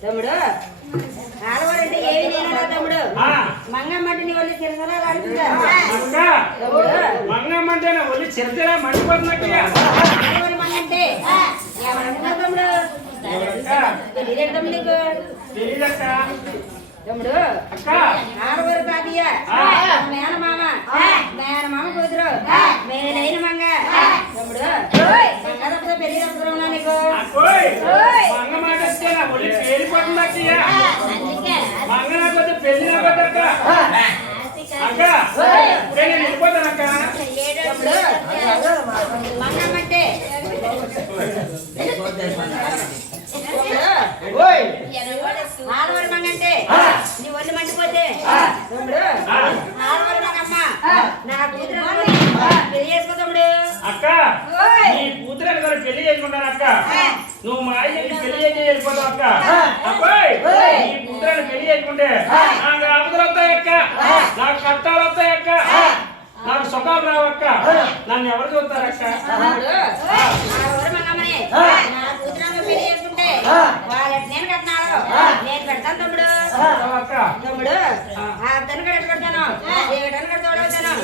తమ్ముడు ఆడవాడంటే ఏమి నేను తమ్ముడు మంగమ్మంటే ఒళ్ళు చిరసరా మంగమ్మంటే ఒళ్ళు చిరసరా మండిపోతున్నట్టుగా మంగంటే ఏమన్నా తమ్ముడు తెలియదు తమ్ముడు తెలియదక్క తమ్ముడు ఆడవారు తాతయ్య మేనమామ మేనమామ కూతురు మేనైన మంగ తమ్ముడు మంగ తప్ప పెళ్లి తప్పుతున్నా నీకు మంగ మాట వస్తే నా ఒళ్ళు పేలిపోతుందక్క మంగ నాకు పెళ్లి నాకొద్దక్క అక్క నేను వెళ్ళిపోతానక్క మంగమ్మంటే ఆడవారి మంగంటే నీ ఒళ్ళు మండిపోతే తమ్ముడు ఆడవారి మంగమ్మ నా కూతురు పెళ్లి చేసుకో తమ్ముడు అక్క నీ కూతురు అనుకుని పెళ్లి చేసుకుంటాను అక్క నువ్వు మా అయ్యకి పెళ్లి చేసి వెళ్ళిపోతావు అక్క అబ్బాయి నీ కూతురు పెళ్లి చేసుకుంటే నాకు ఆపదలు వస్తాయక్క నాకు కష్టాలు వస్తాయక్క నాకు సుఖాలు రావక్క నన్ను ఎవరు చూస్తారక్క నేను కట్టినాడు నేను పెడతాను తమ్ముడు తమ్ముడు ఆ అద్దను కట్టబెడతాను ఏటను కట్టబెడతాను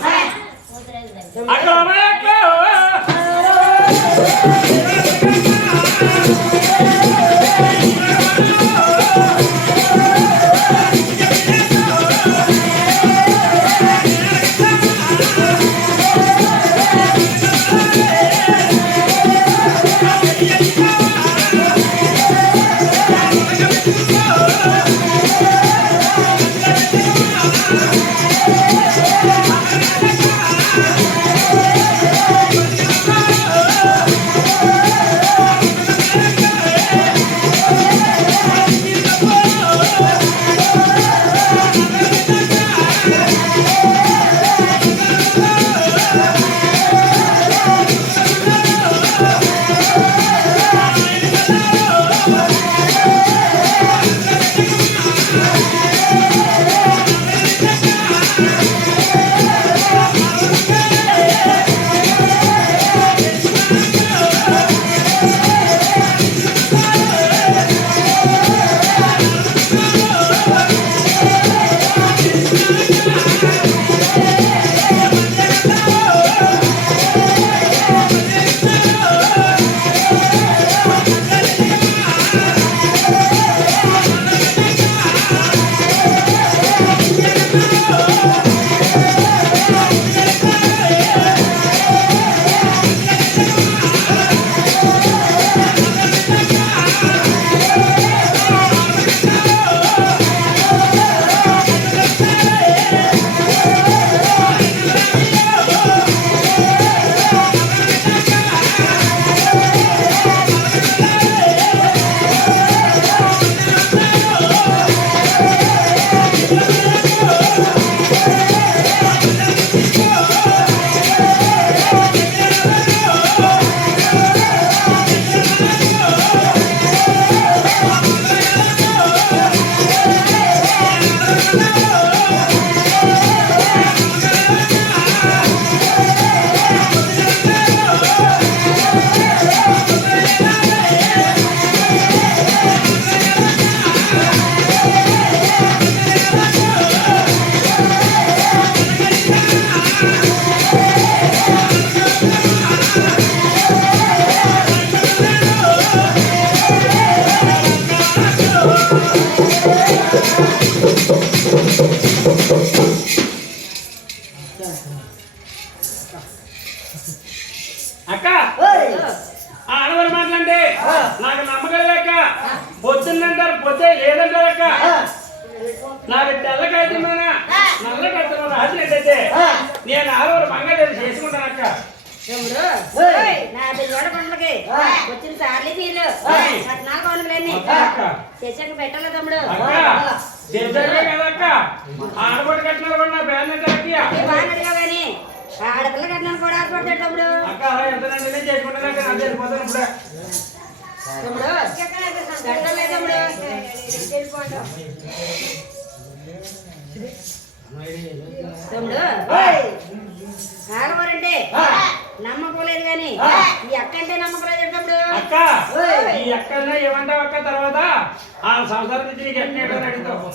అక్క ఆడవారి మాటలంటే నాకు నమ్మకం లేక పొద్దున్నంటారు పొద్దు లేదంటారు అక్క నాకు తెల్ల కట్టినా నల్ల కట్టిన రాసినట్టయితే నేను ఆడవారు మంగళ చేసుకుంటాను అక్క నా బిడ్డ పండ్లకి వచ్చిన సార్లు మీరు పద్నాలుగు పనులన్నీ తెచ్చాక పెట్టాలి తమ్ముడు కదక్క ఆడబడి కట్టినారు కూడా నా బ్యాన్ బాగా కానీ ఆడపిల్ల కట్టినాను కూడా ఆశపడతాడు తమ్ముడు అక్క ఎంత చేసుకుంటాను అక్క నాకు వెళ్ళిపోతాను ఇప్పుడే తమ్ముడు కట్టలే తమ్ముడు తమ్ముడు ఆడవారంటే నమ్మకం లేదు కానీ ఈ అక్క అంటే నమ్మకం లేదు తమ్ముడు అక్క ఈ అక్కనే ఏమంటావు అక్క తర్వాత ఆ సంసారం నుంచి నీకు ఎక్కడ అడుగుతావు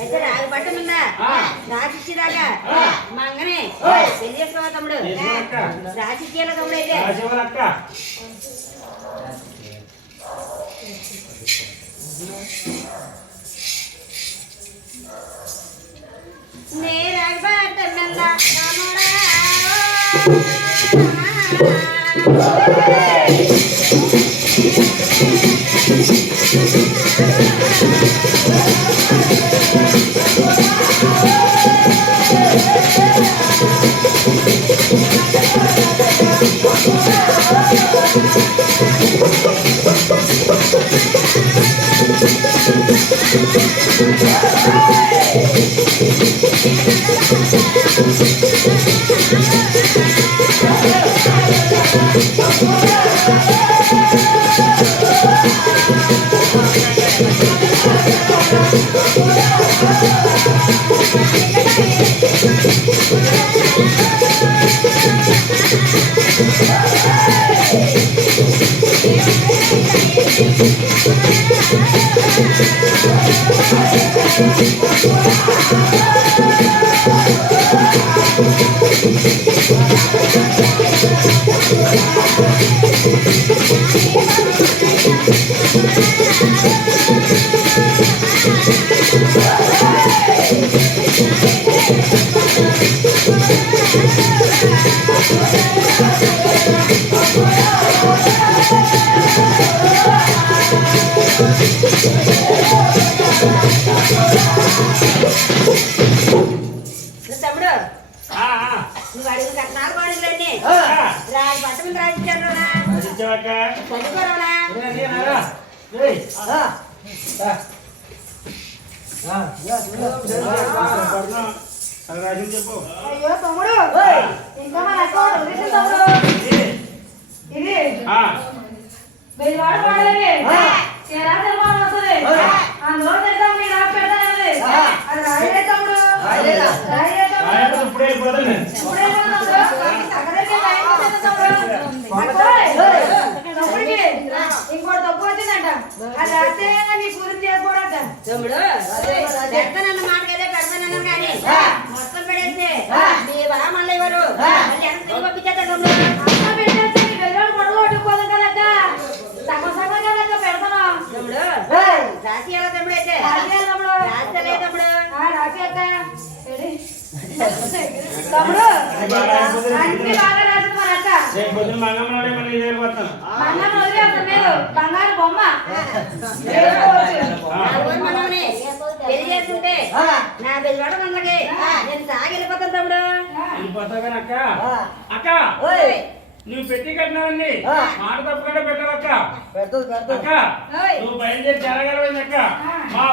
అయితే రాగి పట్టం ఉందా రాసిచ్చిదాకా మా అంగనే పెళ్లి చేసుకోవా తమ్ముడు రాసిచ్చేలా తమ్ముడు అయితే అక్క నే రాగి పట్టం ఉందా రాముడా తమ్ముడు నువ్వు అడిగిన కట్నాలు బాడులన్నీ రాగి పట్ట మీద రాసిచ్చారు చదువుకోరా చెప్పు అయ్యో తమ్ముడు ఇంకా మన అకౌంట్ తమ్ముడు ఇది మీరు వాడలేదు ఎలా తెలవాలి వస్తుంది అందులో తెద్దాం మీరు రాసి పెడతానండి అది రాయలే తమ్ముడు ఇప్పుడే వెళ్ళిపోతాను ఇంకోటి తప్పు వచ్చిందంట అది రాస్తే నీ గురించి చేసుకోవడంట తమ్ముడు పెడతానన్న మాటకైతే పెడతానన్నా కానీ మొత్తం పెడేస్తే మీ బాగా మళ్ళీ ఇవ్వరు ఎంత పంపించేస్తాడు తమ్ముడు పెట్టేస్తే నీ వెళ్ళాడు పొడవు కొట్టుకోదు కదక్క సగం సగం కదక్క పెడతాను తమ్ముడు రాసి ఎలా తమ్ముడు అయితే రాసి తమ్ముడు రాసి తమ్ముడు రాసి అక్క తమ్ముడు అన్ని బాగా రాసి మన అక్క బంగారు బొమ్మ పెళ్లి చేసుకుంటే నా బెజవాడ మనకి నేను సాగి వెళ్ళిపోతాను తమ్ముడు అక్క అక్క నువ్వు పెట్టి కట్టినావన్నీ మాట తప్పకుండా పెట్టావు అక్క అక్క నువ్వు బయలుదేరి జరగలవైంది అక్క మా